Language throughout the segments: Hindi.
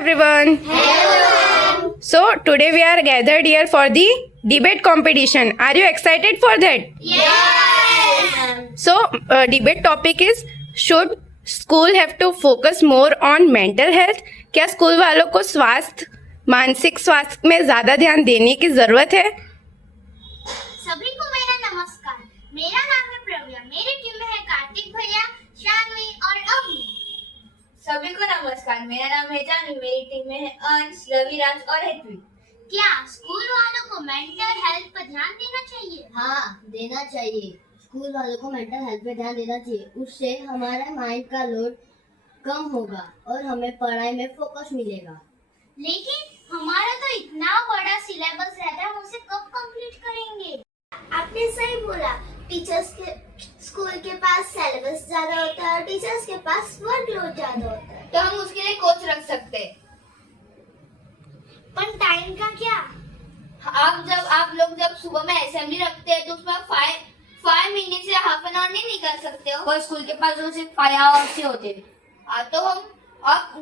everyone. Hello. So today we are gathered here for the debate competition. Are you excited for that? Yes. So debate topic is, should school have to focus more on mental health? क्या स्कूल वालों को स्वास्थ्य मानसिक स्वास्थ्य में ज्यादा ध्यान देने की जरूरत है? सभी को मेरा नमस्कार। मेरा नाम है प्रव्या। मेरी टीम में है कार्तिक भैया, शानवी और अवनी। सभी को नमस्कार। मेरा नाम है जानवी। मेरी टीम में है अंश, रविराज और हेतवी। क्या स्कूल वालों को मेंटल हेल्थ पर ध्यान देना चाहिए? हाँ, देना चाहिए। स्कूल वालों को मेंटल हेल्थ पे ध्यान देना चाहिए। उससे हमारा माइंड का लोड कम होगा और हमें पढ़ाई में फोकस मिलेगा। लेकिन हमारा तो इतना बड़ा सिलेबस रहता है, हम उसे कब कंप्लीट करेंगे? आपने सही बोला। टीचर्स के स्कूल के पास सिलेबस ज्यादा होता है और टीचर्स के पास वर्कलोड ज्यादा होता है। तो हम उसके लिए कोच रख सकते हैं। पर टाइम का क्या? आप लोग जब सुबह में असेंबली रखते हैं तो उसमें 5 मिनट से हाफ एन आवर नहीं निकाल सकते हो। और स्कूल के पास जो सिर्फ 5 आवर्स ही होते हैं। तो हम आप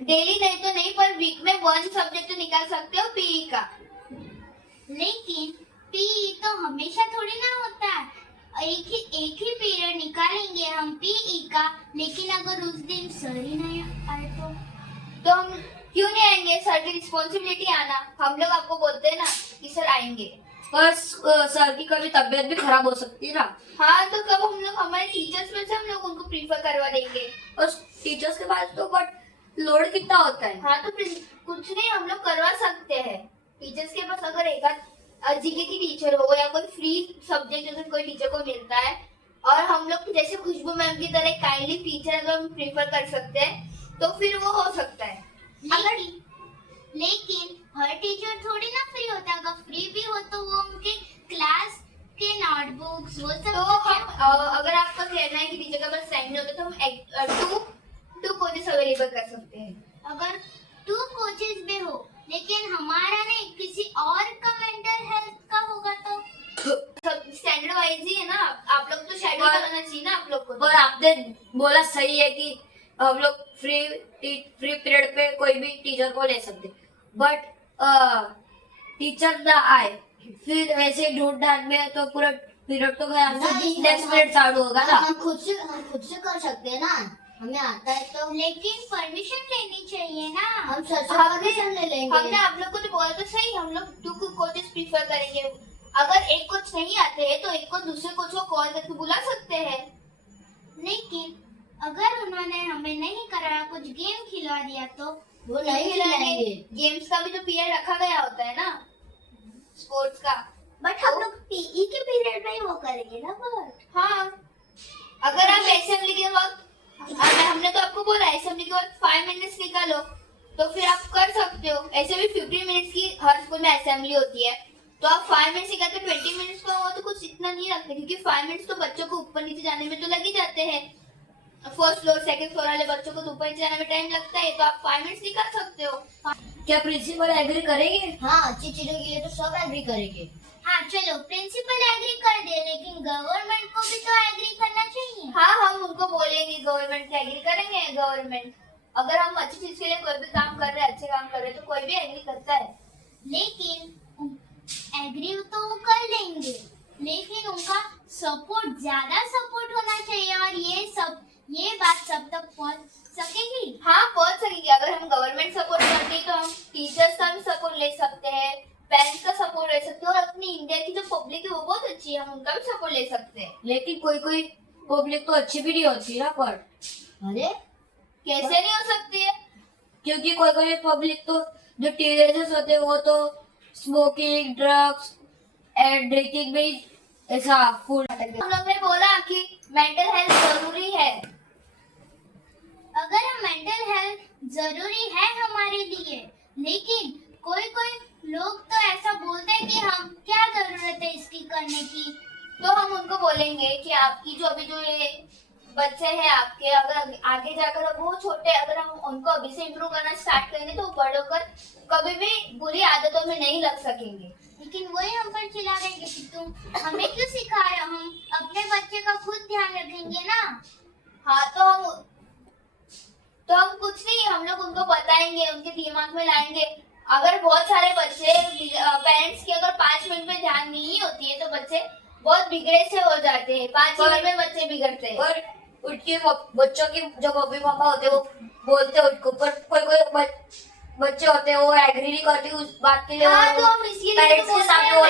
डेली नहीं तो नहीं, पर वीक में 1 सब्जेक्ट तो निकाल सकते हो पीई का। लेकिन पीई तो हमेशा थोड़ी ना होता है। एक ही पीरियड निकालेंगे हम पीई का, लेकिन अगर उस दिन सर ही नहीं आए तो हम क्यों नहीं आएंगे? सर की रिस्पॉन्सिबिलिटी आना। हम लोग आपको बोलते हैं ना कि सर आएंगे, पर सर की कभी तबीयत भी खराब हो सकती है ना। हाँ, तो कब हम लोग हमारे टीचर्स में से हम लोग उनको प्रीफर करवा देंगे। और टीचर्स के पास तो बट लोड कितना होता है। हाँ, तो कुछ नहीं, हम लोग करवा सकते हैं। टीचर्स के पास अगर एक जीके की टीचर हो या कोई फ्री सब्जेक्ट अगर कोई टीचर को मिलता है, और हम लोग जैसे खुशबू मैम की तरह काइंडली टीचर अगर हम प्रीफर कर सकते हैं तो फिर वो हो सकता है। लेकिन हर टीचर थोड़ी ना फ्री होता है। अगर फ्री भी हो तो वो उनके क्लास के नोटबुक्स वो सब तो हम अगर आपका कहना है कि टीचर का पास टाइम नहीं होता तो हम टू कोचेस अवेलेबल कर सकते हैं। अगर 2 कोचेस भी हो, लेकिन हमारा नहीं किसी और का मेंटल हेल्थ का होगा तो सब स्टैंडर्ड वाइज ही है ना। आप लोग तो शेड्यूल बनाना चाहिए ना आप लोग को। और आपने बोला सही है कि हम लोग फ्री पीरियड पे कोई भी टीचर को ले सकते, बट टीचर ना आए फिर ऐसे ढूंढ ढांड में तो पूरा पीरियड तो गया। नेक्स्ट पीरियड चालू होगा ना। हम खुद से कर सकते हैं ना, हमें आता है तो। लेकिन परमिशन लेनी चाहिए ना। हम सर से परमिशन ले लेंगे। हमने आप लोग को तो बोला तो सही, हम लोग 2 कोचेस प्रीफर करेंगे। अगर एक कोच नहीं आते हैं तो एक को दूसरे कोच को कॉल करके बुला सकते हैं। लेकिन अगर उन्होंने हमें नहीं कराया, कुछ गेम खिलवा दिया तो वो नहीं खिलाएंगे। गेम्स का भी तो पीरियड रखा गया होता है ना, स्पोर्ट्स का। बट हम लोग पीई के पीरियड में ही वो करेंगे ना। बट हाँ, अगर आप असेंबली के वक्त हमने तो आपको बोला असेंबली के वक्त 5 मिनट्स निकालो तो फिर आप कर सकते हो। ऐसे भी 15 मिनट्स की हर स्कूल में असेंबली होती है, तो आप 5 मिनट्स निकालते 20 मिनट्स का हो तो कुछ इतना नहीं रखते, क्योंकि 5 मिनट्स तो बच्चों को ऊपर नीचे जाने में तो लग ही जाते हैं। फर्स्ट फ्लोर सेकंड फ्लोर वाले बच्चों को तो ऊपर नीचे जाने में टाइम लगता है, तो आप 5 मिनट्स निकाल सकते हो। क्या प्रिंसिपल एग्री करेंगे? हाँ, अच्छी चीजों के लिए तो सब एग्री करेंगे। हाँ चलो, प्रिंसिपल एग्री कर दे, लेकिन गवर्नमेंट को भी तो एग्री करना चाहिए। हाँ, हम उनको बोलेंगे, गवर्नमेंट एग्री करेंगे। गवर्नमेंट अगर हम अच्छी चीज के लिए कोई भी काम कर रहे हैं, अच्छे काम कर रहे हैं, तो कोई भी एग्री करता है। लेकिन एग्री तो वो कर लेंगे, लेकिन उनका सपोर्ट ज्यादा सपोर्ट होना चाहिए, और ये बात सब तक पहुंच सकेगी। हाँ, पहुंच सकेगी। अगर हम गवर्नमेंट सपोर्ट करते हैं तो हम टीचर्स का भी सपोर्ट ले सकते हैं, पेरेंट्स का सपोर्ट ले सकते हैं, और अपनी इंडिया की जो पब्लिक है वो बहुत अच्छी है, हम उनका भी सपोर्ट ले सकते हैं। लेकिन कोई पब्लिक तो अच्छी भी नहीं होती ना। पर अरे कैसे नहीं हो सकती है? क्योंकि कोई पब्लिक तो जो टीनेजर्स होते हैं वो तो स्मोकिंग, ड्रग्स एंड ड्रिंकिंग में ऐसा फूल। हम लोग ने बोला कि मेंटल हेल्थ जरूरी है। अगर मेंटल हेल्थ जरूरी है हमारे लिए, लेकिन कोई लोग तो ऐसा बोलते हैं कि हम क्या जरूरत है इसकी करने की, तो हम उनको बोलेंगे कि आपकी जो अभी जो ये बच्चे हैं आपके, अगर आगे जाकर अब वो छोटे, अगर हम उनको अभी से इम्प्रूव करना स्टार्ट करेंगे तो बड़े होकर कभी भी बुरी आदतों में नहीं लग सकेंगे। लेकिन वही हम पर चिल्ला देंगे कि तुम हमें क्यों सिखा रहे हो, हम अपने बच्चे का खुद ध्यान रखेंगे ना। हाँ, तो हम कुछ नहीं, हम लोग उनको बताएंगे, उनके दिमाग में लाएंगे। अगर बहुत सारे बच्चे, पेरेंट्स की अगर 5 मिनट में ध्यान नहीं होती है तो बच्चे बहुत बिगड़े से हो जाते हैं। 5 मिनट में बच्चे बिगड़ते हैं। और उनके बच्चों की जो मम्मी पापा होते हैं वो बोलते हैं उनको, पर कोई कोई बच्चे होते हैं वो एग्री नहीं करते उस बात के लिए। हाँ, तो हम इसके लिए पेरेंट्स के सामने वो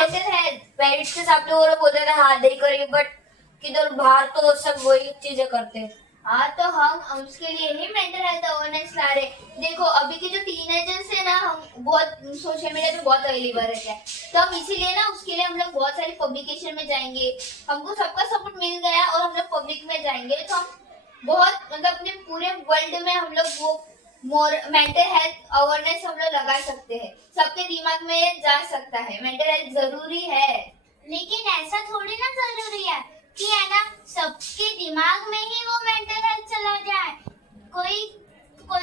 पेरेंट्स के सामने वो लोग बोलते हैं हाँ नहीं करेंगे, बट किधर बाहर तो सब वही चीजें करते हैं। हाँ, तो हम उसके लिए ही मेंटल हेल्थ अवेयरनेस ला रहे। देखो अभी के जो टीनेजर्स है ना, हम बहुत सोशल मीडिया पे बहुत अवेलेबल रहते हैं, तो हम इसीलिए ना उसके लिए हम लोग बहुत सारी पब्लिकेशन में जाएंगे। हमको सबका सपोर्ट मिल गया और हम लोग पब्लिक में जाएंगे तो हम बहुत मतलब अपने पूरे वर्ल्ड में हम लोग वो मोर मेंटल हेल्थ अवेयरनेस हम लोग लगा सकते हैं। सबके दिमाग में ये जा सकता है, मेंटल हेल्थ जरूरी है। लेकिन ऐसा थोड़ी ना जरूरी है कि है ना सबके दिमाग में ही वो मेंटल हेल्थ चला जाए। कोई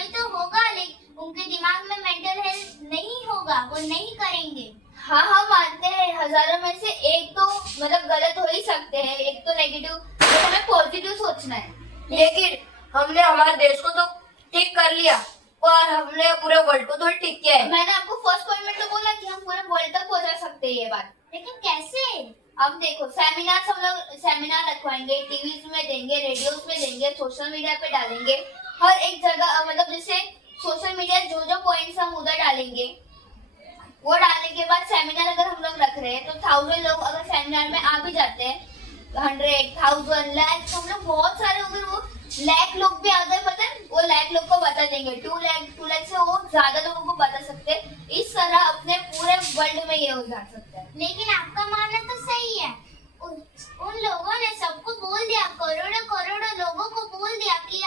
तो होगा लेकिन उनके दिमाग में मेंटल हेल्थ नहीं होगा, वो नहीं करेंगे। हाँ, हम मानते हैं हजारों में से एक तो मतलब गलत हो ही सकते हैं, एक तो नेगेटिव, तो हमें पॉजिटिव सोचना है। लेकिन हमने हमारे देश को तो ठीक कर लिया, पर हमने पूरे वर्ल्ड को तो ठीक किया है। मैंने आपको फर्स्ट पॉइंट में तो बोला कि हम पूरे वर्ल्ड तक पहुंचा सकते हैं ये बात। लेकिन कैसे? अब देखो सेमिनार, हम लोग सेमिनार रखवाएंगे, टीवीज में देंगे, रेडियोज में देंगे, सोशल मीडिया पे डालेंगे, हर एक जगह। मतलब जैसे सोशल मीडिया जो जो पॉइंट्स हम उधर डालेंगे, वो डालने के बाद सेमिनार अगर हम लोग रख रहे हैं तो 1000 लोग अगर सेमिनार में आ भी जाते हैं, 100,000 लाख, हम लोग बहुत सारे, अगर वो लाख लोग भी आ गए, पता है वो लाख लोग को बता देंगे, 2 लाख से वो ज्यादा लोगों को बता सकते हैं। इस तरह अपने पूरे वर्ल्ड में ये हो जा सकता है। लेकिन आपका मानना तो सही है। उन लोगों ने सबको बोल दिया, करोड़ों करोड़ों लोगों को बोल दिया कि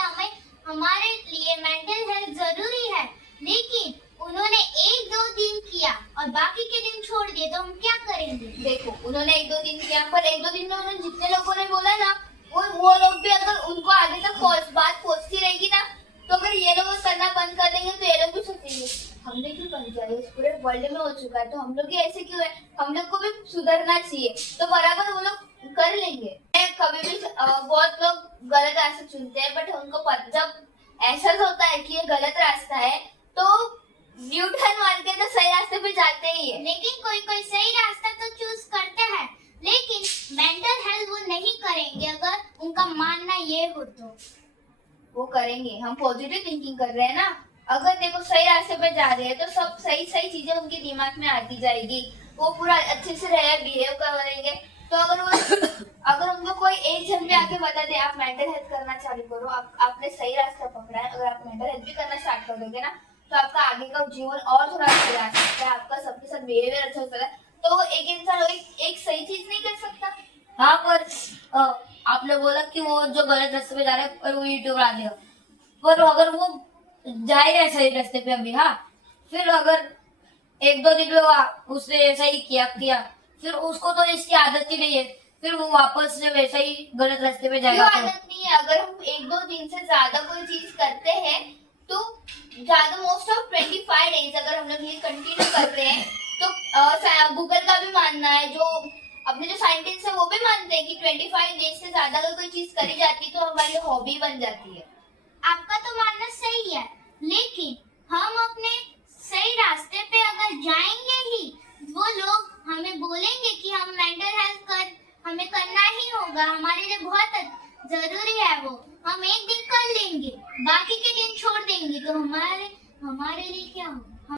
हमारे लिए मेंटल हेल्थ जरूरी है, लेकिन उन्होंने 1-2 दिन किया और बाकी के दिन छोड़ दिए, तो हम क्या करेंगे? देखो उन्होंने 1-2 दिन किया, पर 1-2 दिन में उन्होंने जितने लोगों ने बोला ना, वो लोग भी अगर उनको आगे तक बात पहुंचती रहेगी ना, तो अगर ये लोग करना बंद कर देंगे तो ये लोग भी सोचेंगे हमने क्यों बंद किया, इस पूरे वर्ल्ड में हो चुका है तो हम लोग ही ऐसे क्यों है, हम लोग को भी सुधरना चाहिए, तो बराबर वो लोग कर लेंगे। कभी भी बहुत लोग गलत रास्ता चुनते हैं, बट उनको जब एहसास होता है कि ये गलत रास्ता है तो न्यूटन मार के तो सही रास्ते पे जाते ही है। लेकिन कोई सही रास्ता तो चूज करते हैं, लेकिन मेंटल हेल्थ वो नहीं करेंगे। अगर उनका मानना ये हो तो वो करेंगे। हम पॉजिटिव थिंकिंग कर रहे हैं ना, अगर देखो सही रास्ते पे जा रहे हैं तो सब सही चीजें उनके दिमाग में आती जाएगी, वो पूरा अच्छे से बिहेव करेंगे। तो अगर उनको कोई एक जन भी आके बता दे आप मेंटल हेल्थ करना चालू करो, आपने सही रास्ता पकड़ा है, अगर आप मेंटल हेल्थ भी करना स्टार्ट कर दोगे ना, तो आपका आगे का जीवन और थोड़ा अच्छा जा सकता है, आपका सबके साथ बिहेवियर अच्छा हो सकता है। तो एक इंसान एक सही चीज नहीं कर सकता। हाँ, पर आपने बोला कि वो जो गलत रास्ते पे जा रहे हैं पर वो यूट्यूब आ गया, पर अगर वो जा ही रहे सही रास्ते पे अभी, हाँ, फिर अगर 1-2 दिन में उसने ऐसा ही किया, फिर उसको तो इसकी आदत ही नहीं है, फिर वो वापस से वैसा ही गलत रास्ते पे जाएगा। आदत नहीं है, अगर हम 1-2 दिन से ज्यादा कोई चीज करते हैं तो ज्यादा मोस्ट ऑफ 25 डेज अगर हम लोग ये कंटिन्यू करते हैं तो गूगल का भी मानना है, जो अपने जो साइंटिस्ट है वो भी मानते हैं कि 25 डेज से ज्यादा अगर कोई चीज करी जाती है तो हमारी हॉबी बन जाती है। आपका तो मानना सही है, लेकिन हम अपने सही रास्ते पे अगर जाएंगे ही, वो लोग हमें बोलेंगे कि हम मेंटल हेल्थ हमें करना ही होगा, हमारे लिए बहुत जरूरी है, वो हम एक दिन कर लेंगे, बाकी के दिन छोड़ देंगे, तो हमारे लिए क्या होगा?